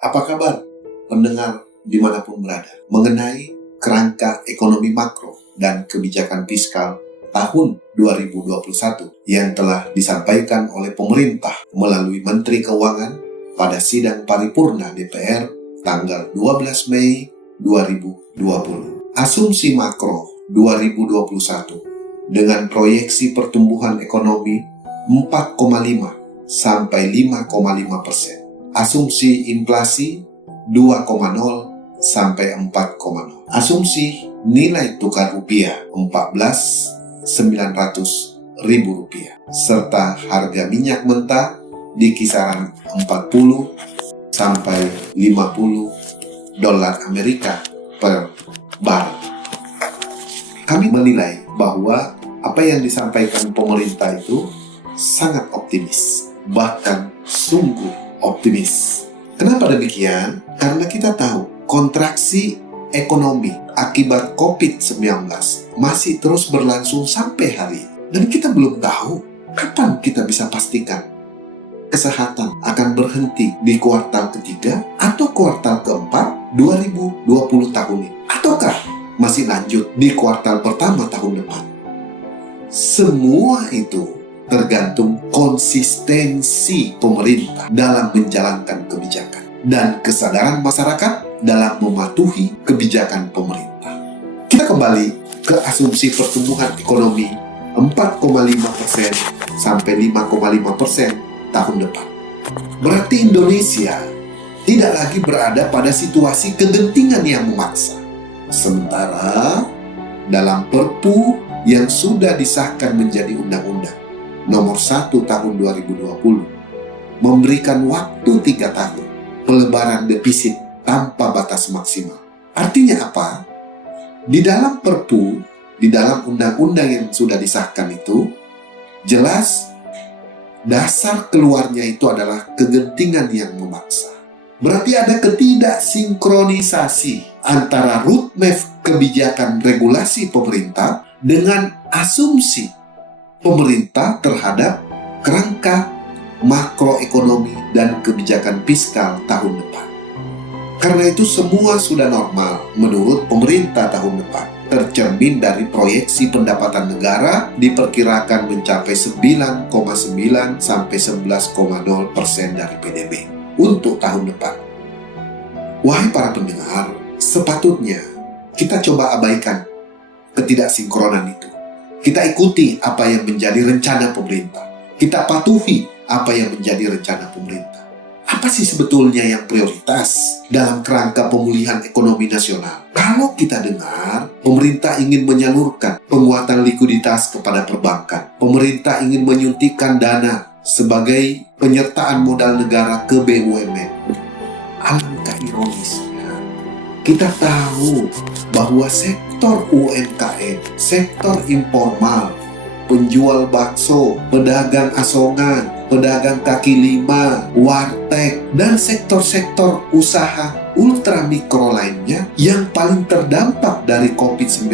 Apa kabar pendengar dimanapun berada mengenai kerangka ekonomi makro dan kebijakan fiskal tahun 2021 yang telah disampaikan oleh pemerintah melalui Menteri Keuangan pada sidang paripurna DPR tanggal 12 Mei 2020. Asumsi makro 2021 dengan proyeksi pertumbuhan ekonomi 4,5 sampai 5,5%. Asumsi inflasi 2,0 sampai 4,0. Asumsi nilai tukar rupiah 14.900.000 rupiah. Serta harga minyak mentah di kisaran 40 sampai 50 dolar Amerika per barel. Kami menilai bahwa apa yang disampaikan pemerintah itu sangat optimis, bahkan sungguh optimis. Kenapa demikian? Karena kita tahu kontraksi ekonomi akibat COVID-19 masih terus berlangsung sampai hari ini. Dan kita belum tahu kapan kita bisa pastikan kesehatan akan berhenti di kuartal ketiga atau kuartal keempat 2020 tahun ini. Ataukah masih lanjut di kuartal pertama tahun depan? Semua itu tergantung konsistensi pemerintah dalam menjalankan kebijakan dan kesadaran masyarakat dalam mematuhi kebijakan pemerintah. Kita kembali ke asumsi pertumbuhan ekonomi 4,5% sampai 5,5% tahun depan. Berarti Indonesia tidak lagi berada pada situasi kegentingan yang memaksa. Sementara dalam Perpu yang sudah disahkan menjadi undang-undang Nomor 1 tahun 2020 memberikan waktu 3 tahun pelebaran defisit tanpa batas maksimal. Artinya apa? Di dalam Perpu, di dalam undang-undang yang sudah disahkan itu, jelas dasar keluarnya itu adalah kegentingan yang memaksa. Berarti ada ketidaksinkronisasi antara roadmap kebijakan regulasi pemerintah dengan asumsi pemerintah terhadap kerangka makroekonomi dan kebijakan fiskal tahun depan. Karena itu semua sudah normal menurut pemerintah tahun depan. Tercermin dari proyeksi pendapatan negara diperkirakan mencapai 9,9 sampai 11,0% dari PDB untuk tahun depan. Wahai para pendengar, sepatutnya kita coba abaikan ketidaksinkronan itu. Kita ikuti apa yang menjadi rencana pemerintah. Kita patuhi apa yang menjadi rencana pemerintah. Apa sih sebetulnya yang prioritas dalam kerangka pemulihan ekonomi nasional? Kalau kita dengar, pemerintah ingin menyalurkan penguatan likuiditas kepada perbankan. Pemerintah ingin menyuntikkan dana sebagai penyertaan modal negara ke BUMN. Alangkah ironisnya, kita tahu bahwa sektor UMKM, sektor informal, penjual bakso, pedagang asongan, pedagang kaki lima, warteg, dan sektor-sektor usaha ultramikro lainnya yang paling terdampak dari COVID-19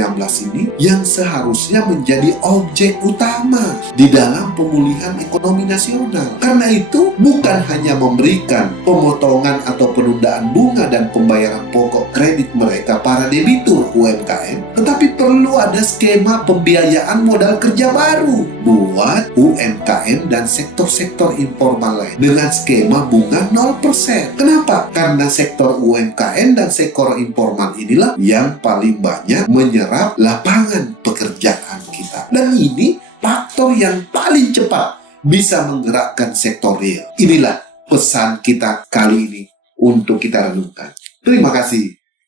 ini yang seharusnya menjadi objek utama di dalam pemulihan ekonomi nasional. Karena itu bukan hanya memberikan pemotongan atau penundaan bunga dan pembayaran pokok kredit mereka para debitur UMKM, tetapi perlu ada skema pembiayaan modal kerja baru buat UMKM dan sektor-sektor informal lain dengan skema bunga 0%. Kenapa? Karena sektor UMKM dan sektor informal inilah yang paling banyak menyerap lapangan pekerjaan kita. Dan ini faktor yang paling cepat bisa menggerakkan sektor real. Inilah pesan kita kali ini untuk kita renungkan. Terima kasih.